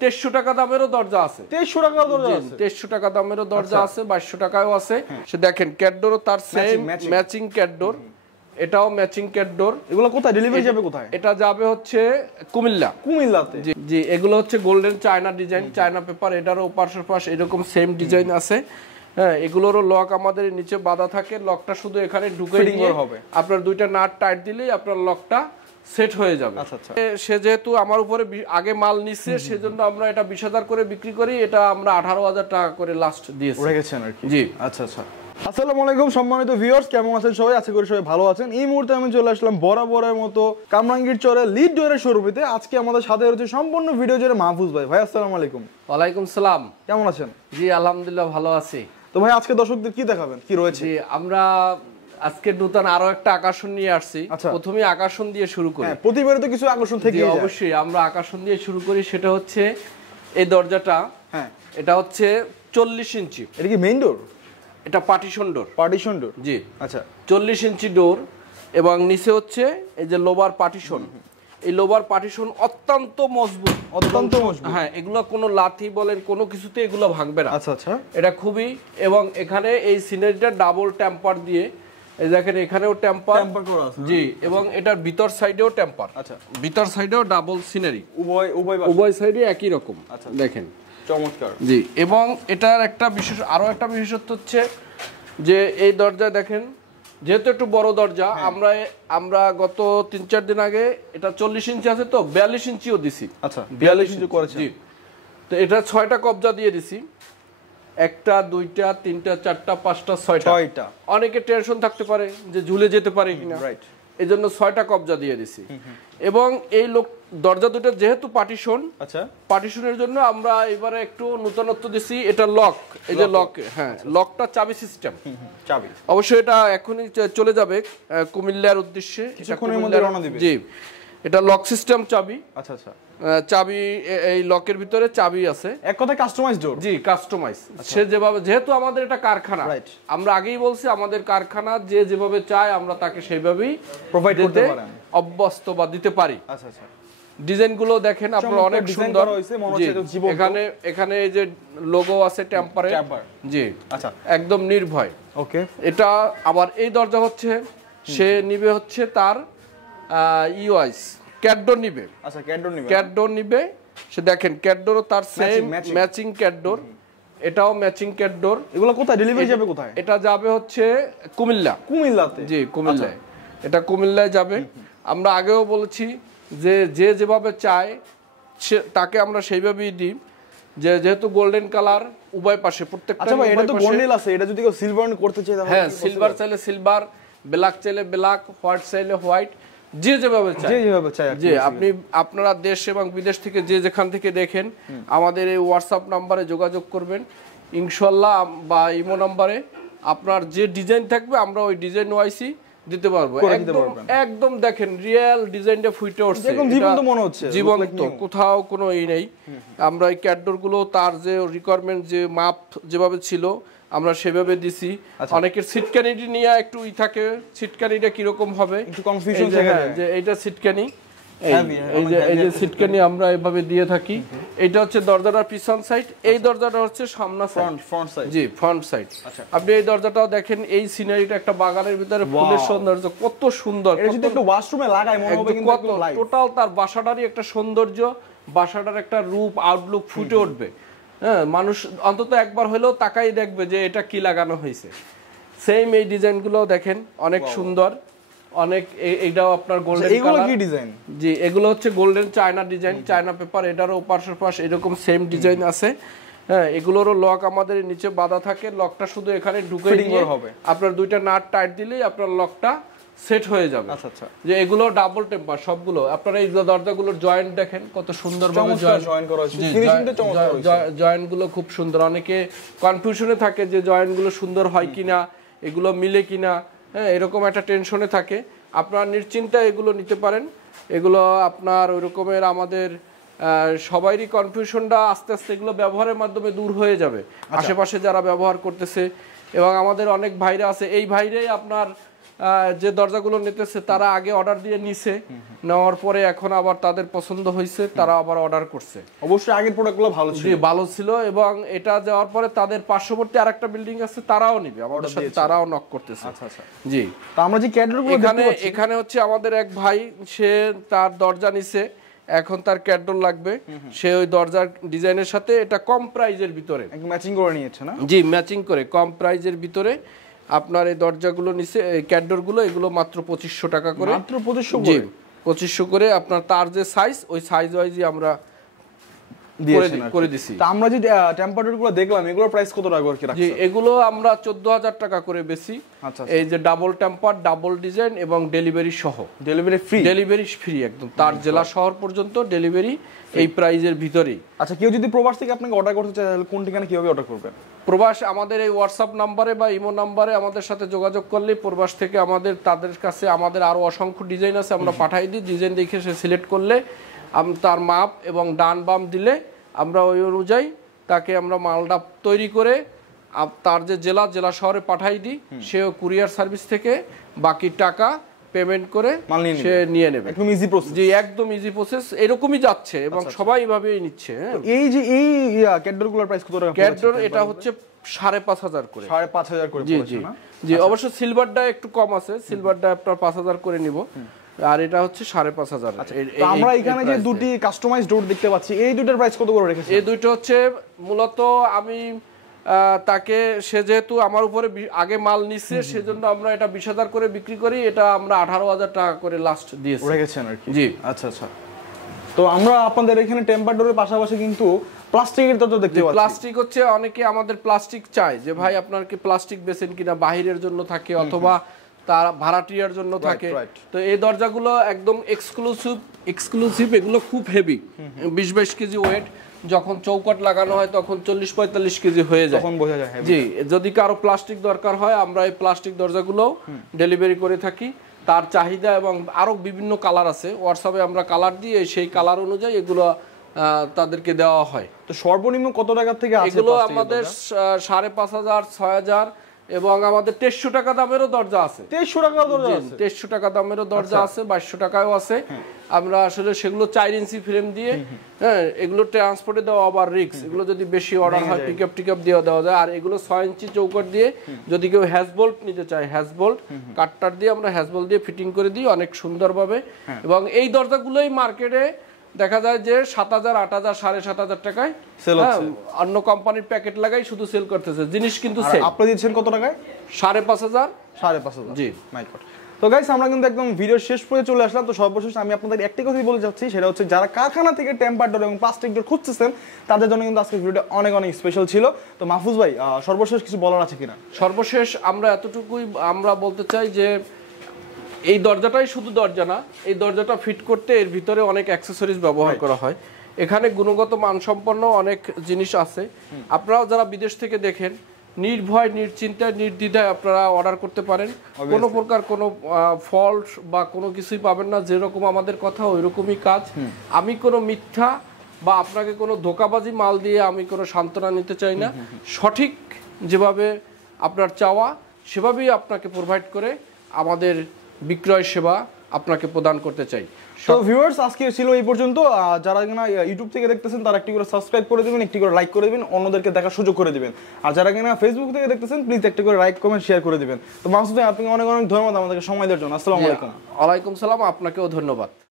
2300 টাকা দামেরও দরজা আছে। 2300 টাকা দরজা আছে। 2300 টাকা দামেরও দরজা আছে, 2200 টাকায়ও আছে। সে দেখেন ক্যাটডোরও তার সেম ম্যাচিং ক্যাটডোর, এটাও ম্যাচিং ক্যাটডোর। এগুলো কোথায় ডেলিভারি যাবে কোথায়? এটা যাবে হচ্ছে কুমিল্লাতে। জি, এগুলো হচ্ছে golden China design, China paper. এটারও পাশ এরকম সেম ডিজাইন আছে। হ্যাঁ, এগুলোরও লক আমাদের নিচে বাঁধা থাকে, লকটা শুধু এখানে ঢুকে দিয়ে আপনার দুইটা নাট টাইট দিলেই আপনার লকটা সেট হয়ে যাবে। সে যেহেতু আমার উপরে আগে মাল নিচ্ছে, সেজন্য আমরা এটা 20,000 করে বিক্রি করি, এটা আমরা 18,000 টাকা করে লাস্ট দিয়েছি। রেখেছেন আর কি। জি, আচ্ছা। আসসালামু আলাইকুম সম্মানিত ভিউয়ার্স, কেমন আছেন সবাই? আশা করি সবাই ভালো আছেন। এই মুহূর্তে আমি চলে আসলাম বরাবরের মতো কামরাঙ্গীর চরে লিড ডোরের শোরুমেতে। আজকে আমাদের সাথে রয়েছে সম্পূর্ণ ভিডিও জুড়ে মাহফুজ ভাই। ভাই আসসালামু আলাইকুম। ওয়ালাইকুম সালাম। কেমন আছেন? জি আলহামদুলিল্লাহ ভালো আছি। তো ভাই আজকে দর্শকদের কি দেখাবেন, কি রয়েছে? জি, আমরা আজকে নতুন আরো একটা আকর্ষণ নিয়ে আসছি। প্রথমে আকর্ষণ দিয়ে শুরু করি। হ্যাঁ, প্রতিবারে তো কিছু আকর্ষণ থেকে যায়। অবশ্যই আমরা আকর্ষণ দিয়ে শুরু করি। সেটা হচ্ছে এই দরজাটা। হ্যাঁ, এটা হচ্ছে 40 ইঞ্চি। এটা কি মেইন ডোর? এটা পার্টিশন ডোর। জি, আচ্ছা। 40 ইঞ্চি ডোর এবং নিচে হচ্ছে এই যে লোবার পার্টিশন। এই লোবার পার্টিশন অত্যন্ত মজবুত। হ্যাঁ, এগুলো কোনো লাথি বলেন কোনো কিছুতে এগুলো ভাঙবে না। আচ্ছা। এটা খুবই, এবং এখানে এই সিনারিটা ডাবল টেম্পার দিয়ে, এই দেখেন এখানেও টেম্পার করা আছে। জি, এবং এটার ভিতর সাইডেও টেম্পার। আচ্ছা, ভিতর সাইডেও ডাবল সিনারি, উভয় সাইডে একই রকম। আচ্ছা, দেখেন চমৎকার। জি, এবং এটার একটা আরো একটা বিশেষত্ব হচ্ছে যে এই দরজা দেখেন, যেহেতু একটু বড় দরজা, আমরা গত 3-4 দিন আগে এটা 40 ইঞ্চি আছে তো 42 ইঞ্চিও দিছি। আচ্ছা, 42 ইঞ্চি করেছে। জি, তো এটা 6টা কবজা দিয়ে দিছি। 1টা 2টা 3টা 4টা 5টা 6টা। অনেকে টেনশন থাকতে পারে যে ঝুলে যেতে পারে কিনা, রাইট, এই জন্য 6টা কবজা দিয়ে দিছি। এবং এই দরজা দুটো যেহেতু পার্টিশন, আচ্ছা, পার্টিশনের জন্য আমরা এবারে একটু নতুনত্ব দিছি। এটা লক, এই যে লক, হ্যাঁ, লকটা চাবি সিস্টেম। চাবি অবশ্যই এটা এখনই চলে যাবে কুমিল্লার উদ্দেশ্যে। জি, এটা লক সিস্টেম চাবি। আচ্ছা, চাবি এই লকের ভিতরে চাবি আছে। এক কথায় কাস্টমাইজ ডোর। জি, কাস্টমাইজ। সে যেভাবে, যেহেতু আমাদের এটা কারখানা, আমরা আগেই বলছি আমাদের কারখানা যে যেভাবে চায় আমরা তাকে সেইভাবেই প্রোভাইড করতে পারি, অভ্যস্ত বা দিতে পারি। আচ্ছা। ডিজাইন গুলো দেখেন আপনারা, অনেক সুন্দর। এখানে এই যে লোগো আছে টেম্পারে। জি, আচ্ছা, একদম নির্ভয়। ওকে। এটা আবার এই দরজা হচ্ছে সে নিবে হচ্ছে তার ইউআইস ক্যাটডোর নিবে। আচ্ছা, ক্যাটডোর নিবে। সে দেখেন ক্যাটডোরও তার সেম ম্যাচিং ক্যাটডোর, এটাও ম্যাচিং ক্যাটডোর। এগুলো কোথায় ডেলিভারি যাবে কোথায়? এটা যাবে হচ্ছে কুমিল্লাতে। জি, কুমিল্লায়। এটা কুমিল্লায় যাবে। আমরা আগেও বলেছি যে যেভাবে চায় তাকে আমরা সেইভাবেই দিই। যেহেতু গোল্ডেন কালার উভয় পাশে, প্রত্যেকটা। আচ্ছা ভাই, এটা তো গোল্ডেন আছে, এটা যদি কেউ সিলভার করতে চায় তাহলে? হ্যাঁ, সিলভার চাইলে সিলভার, ব্ল্যাক চাইলে ব্ল্যাক, হোয়াইট চাইলে হোয়াইট, যেভাবে চায়। জি, আপনারা দেশ এবং বিদেশ থেকে যে যেখান থেকে দেখেন আমাদের এই হোয়াটসঅ্যাপ নাম্বারে যোগাযোগ করবেন ইনশাআল্লাহ, বা ইমো নাম্বারে। আপনার যে ডিজাইন থাকবে আমরা ওই ডিজাইন ওয়াইসি দিতে পারবো। একদম দেখেন রিয়েল ডিজাইনটা ফুটে উঠছে, জীবন্ত মনে হচ্ছে, জীবন্ত, কোথাও কোনো নেই। আমরা এই ক্যাটডোর গুলো তার যে রিকোয়ারমেন্ট, যে মাপ যেভাবে ছিল আমরা সেভাবে দিছি। অনেকের সিটকানিটি নিয়ে একটু থাকে, সিটকানিটা কিরকম হবে একটু কনফিউশন থাকে, যে এইটা সিটকানি, এই যে সিটকানি আমরা এভাবে দিয়ে থাকি। এটা হচ্ছে দরজাটার পিছন সাইড, এই দরজাটা হচ্ছে সামনা ফ্রন্ট সাইড। জি, ফ্রন্ট সাইড। আপনি এই দরজাটাও দেখেন, এই সিনারিটা একটা বাগানের ভিতরে ফুলের সৌন্দর্য, কত সুন্দর। এটা যদি একটু ওয়াশরুমে লাগাই মনে হবে কিন্তু একদম লাইভ। টোটাল তার বাসাটারই একটা সৌন্দর্য, বাসাটার একটা রূপ, আউটলুক ফুটে উঠবে। হ্যাঁ, মানুষ অন্তত একবার হলেও তাকাই দেখবে যে এটা কি লাগানো হয়েছে। সেম এই ডিজাইনগুলো দেখেন অনেক সুন্দর, অনেক। এইটাও আপনার গোল্ডেন কালার। কি ডিজাইন? জি, এগুলো হচ্ছে golden China design, China paper. এটারও পাশ এরকম সেম ডিজাইন আছে। হ্যাঁ, এগুলোরও লক আমাদের নিচে বাঁধা থাকে, লকটা শুধু এখানে ঢুকে দিয়ে আপনার দুইটা নাট টাইট দিলেই আপনার লকটা সেট হয়ে যাবে। আচ্ছা। যে এগুলো ডাবল টেম্পার সবগুলো। আপনারা এই দরজাগুলোর জয়েন্ট দেখেন কত সুন্দরভাবে জয়েন্ট করা হয়েছে, ফিনিশিংটা চমৎকার হয়েছে। জয়েন্ট গুলো খুব সুন্দর। অনেকে কনফিউশনে থাকে যে জয়েন্ট গুলো সুন্দর হয় কিনা, এগুলো মিলে কিনা, হ্যাঁ, এরকম একটা টেনশনে থাকে। আপনারা নিশ্চিন্তে এগুলো নিতে পারেন। এগুলো আপনার ওই রকমের, আমাদের সবারই কনফিউশনটা আস্তে আস্তে এগুলো ব্যবহারের মাধ্যমে দূর হয়ে যাবে, আশেপাশে যারা ব্যবহার করতেছে। এবং আমাদের অনেক ভাইরা আছে, এই ভাইরাই আপনার যে দরজাগুলো নিতেছে তারা আগে অর্ডার দিয়ে নিছে, নেওয়ার পরে এখন আবার তাদের পছন্দ হয়েছে, তারা আবার অর্ডার করছে। অবশ্যই আগের প্রোডাক্টগুলো ভালো ছিল, ভালো ছিল, এবং এটা যাওয়ার পরে তাদের পার্শ্ববর্তী আরেকটা বিল্ডিং আছে, তারাও নিবে আমাদের সাথে, তারাও নক করতেছে। আচ্ছা আচ্ছা জি। তো আমরা যে ক্যাডরগুলো এখানে হচ্ছে আমাদের এক ভাই, সে তার দরজা নিছে, এখন তার ক্যাডর লাগবে, সে ওই দরজার ডিজাইনের সাথে এটা কম প্রাইজের ভিতরে ম্যাচিং করে নিয়েছে না? জি, ম্যাচিং করে কম প্রাইজের ভিতরে আপনার এই দরজাগুলো নিচে, এই ক্যাডরগুলো, এগুলো মাত্র 2500 টাকা করে। মাত্র 2500 জি, 2500 করে। আপনার তার যে সাইজ, ওই সাইজ ওয়াইজই আমরা করে দিছি। তো আমরা যে টেম্পারগুলো দেখলাম, এগুলোর প্রাইস কত টাকা করে রাখছেন? জি, এগুলো আমরা 14000 টাকা করে বেশি। আচ্ছা। এই যে ডাবল টেম্পার, ডাবল ডিজাইন এবং ডেলিভারি সহ। Delivery free? ডেলিভারি ফ্রি একদম, তার জেলা শহর পর্যন্ত ডেলিভারি এই প্রাইজের ভিতরেই। আচ্ছা, কেউ যদি প্রবাস থেকে আপনাকে অর্ডার করতে চায় তাহলে কোন ঠিকানা কিভাবে অর্ডার করবেন? প্রবাস আমাদের এই হোয়াটসঅ্যাপ নাম্বারে বা ইমো নাম্বারে আমাদের সাথে যোগাযোগ করলে প্রবাস থেকে তাদের কাছে আমাদের আরো অসংখ্য ডিজাইন আছে, আমরা পাঠাই দিই। ডিজাইন দেখে সে সিলেক্ট করলে তার মাপ এবং ডান বাম দিলে আমরা ওই অনুযায়ী তাকে আমরা মালটা তৈরি করে তার যে জেলা শহরে পাঠাই দিই। সে কুরিয়ার সার্ভিস থেকে বাকি টাকা পেমেন্ট করে সে নিয়ে নেবে। একদম ইজি প্রসেস। জি, একদম ইজি প্রসেস, এরকমই যাচ্ছে এবং সবাই এভাবেই নিচ্ছে। এই যে এই ক্যাডরগুলোর প্রাইস কত টাকা? ক্যাডর এটা হচ্ছে 5500 করে। 5500 করে পড়ছে না? জি, অবশ্য সিলভারটা একটু কম আছে, সিলভারটা আপনার 5000 করে নিব, আর এটা হচ্ছে 5500। তো আমরা এখানে যে দুটি কাস্টমাইজ ডোর দেখতে পাচ্ছি, এই দুটোর প্রাইস কত করে রেখেছেন? এই দুটো হচ্ছে মূলত আমি তাকে, সে যেহেতু আমার উপরে আগে মাল নিচ্ছে, সেজন্য আমরা এটা 20000 করে বিক্রি করি, এটা আমরা 18000 টাকা করে লাস্ট দিয়েছি রেখেছেন আর কি। জি। আচ্ছা আচ্ছা। তো আমরা আপনাদের এখানে টেম্পার ডোরের পাশাপাশি কিন্তু প্লাস্টিকের তো দেখতে পাচ্ছি। প্লাস্টিক হচ্ছে, অনেকে আমাদের প্লাস্টিক চায় যে ভাই আপনার কি প্লাস্টিক বেচেন কিনা, বাহিরের জন্য থাকে অথবা তার ভাড়াটিয়ার জন্য থাকে। তো এই দরজাগুলো একদম এক্সক্লুসিভ, এগুলো খুব হেভি, 20-22 কেজি ওয়েট। যখন চৌকাট লাগানো হয় তখন 40-45 কেজি হয়ে যায়, তখন বোঝা যায়। জি, যদি কারো প্লাস্টিক দরকার হয় আমরা এই প্লাস্টিক দরজাগুলো ডেলিভারি করে থাকি। তার চাহিদা এবং আরো বিভিন্ন কালার আছে, হোয়াটসঅ্যাপে আমরা কালার দিয়ে সেই কালার অনুযায়ী এগুলো তাদেরকে দেওয়া হয়। তো সর্বনিম্ন কত টাকা থেকে আছে? এগুলো আমাদের 5500, 6000 এবং আমাদের 2300 টাকা দামেরও দরজা আছে। 2300 টাকা দরজা আছে? 2300 টাকা দামেরও দরজা আছে, 2200 টাকাও আছে। আমরা আসলে সেগুলো 4 ইঞ্চি ফ্রেম দিয়ে, হ্যাঁ, এগুলো ট্রান্সপোর্টে দেওয়া আবার রিস্ক, এগুলো যদি বেশি অর্ডার হয় পিকআপ দিয়ে দেওয়া যায়। আর এগুলো 6 ইঞ্চি চৌকাট দিয়ে, যদি কেউ হ্যাজবোল্ট নিতে চায়, হ্যাজবোল্ট কাটটার দিয়ে আমরা হ্যাজবোল্ট দিয়ে ফিটিং করে দিই অনেক সুন্দরভাবে। এবং এই দরজাগুলোই মার্কেটে দেখা যায় যে 7000, 8000, 7500 টাকায় সেল হচ্ছে। অন্য কোম্পানির প্যাকেট লাগাই শুধু সেল করতেছে, জিনিস কিন্তু সেল। আপনি দিচ্ছেন কত টাকায়? 5500। 5500? জি। মাই গড। তো গাইস, আমরা কিন্তু একদম ভিডিও শেষ পর্যন্ত চলে আসলাম। তো সর্বশেষ আমি আপনাদের একটি কথাই বলে যাচ্ছি, সেটা হচ্ছে যারা কারখানা থেকে টেম্পার ডোর এবং প্লাস্টিক ডোর খুঁজতেছেন তাদের জন্য কিন্তু আজকের ভিডিওটা অনেক অনেক স্পেশাল ছিল। তো মাহফুজ ভাই, সর্বশেষ কিছু বলার আছে কিনা? সর্বশেষ আমরা এতটুকুই আমরা বলতে চাই যে এই দরজাটাই শুধু দরজা না, এই দরজাটা ফিট করতে এর ভিতরে অনেক অ্যাকসেসরিজ ব্যবহার করা হয়। এখানে গুণগত মানসম্পন্ন অনেক জিনিস আছে। আপনারাও যারা বিদেশ থেকে দেখেন, নির্ভয়, নিশ্চিন্তায়, নির্দ্বিধায় আপনারা অর্ডার করতে পারেন। কোনো প্রকার কোনো ফল্ট বা কোনো কিছুই পাবেন না। যেরকম আমাদের কথা ওই রকমই কাজ। আমি কোনো মিথ্যা বা আপনাকে কোনো ধোকাবাজি মাল দিয়ে আমি কোনো সান্ত্বনা নিতে চাই না। সঠিক যেভাবে আপনার চাওয়া সেভাবেই আপনাকে প্রোভাইড করে আমাদের বিক্রয় সেবা আপনাকে প্রদান করতে চাই। তো ভিউয়ার্স, আজকে ছিল এই পর্যন্ত। যারা কিনা ইউটিউব থেকে দেখতেছেন তারা একটি করে সাবস্ক্রাইব করে দিবেন, একটি করে লাইক করে দিবেন, অন্যদেরকে দেখার সুযোগ করে দিবেন। আর যারা কিনা ফেসবুক থেকে দেখতেছেন প্লিজ একটি করে লাইক, কমেন্ট, শেয়ার করে দিবেন। তো মাহফুজ ভাই, আপনাকে অনেক অনেক ধন্যবাদ আমাদেরকে সময় দেওয়ার জন্য। আসসালামু আলাইকুম। ওয়ালাইকুম সালাম, আপনাকেও ধন্যবাদ।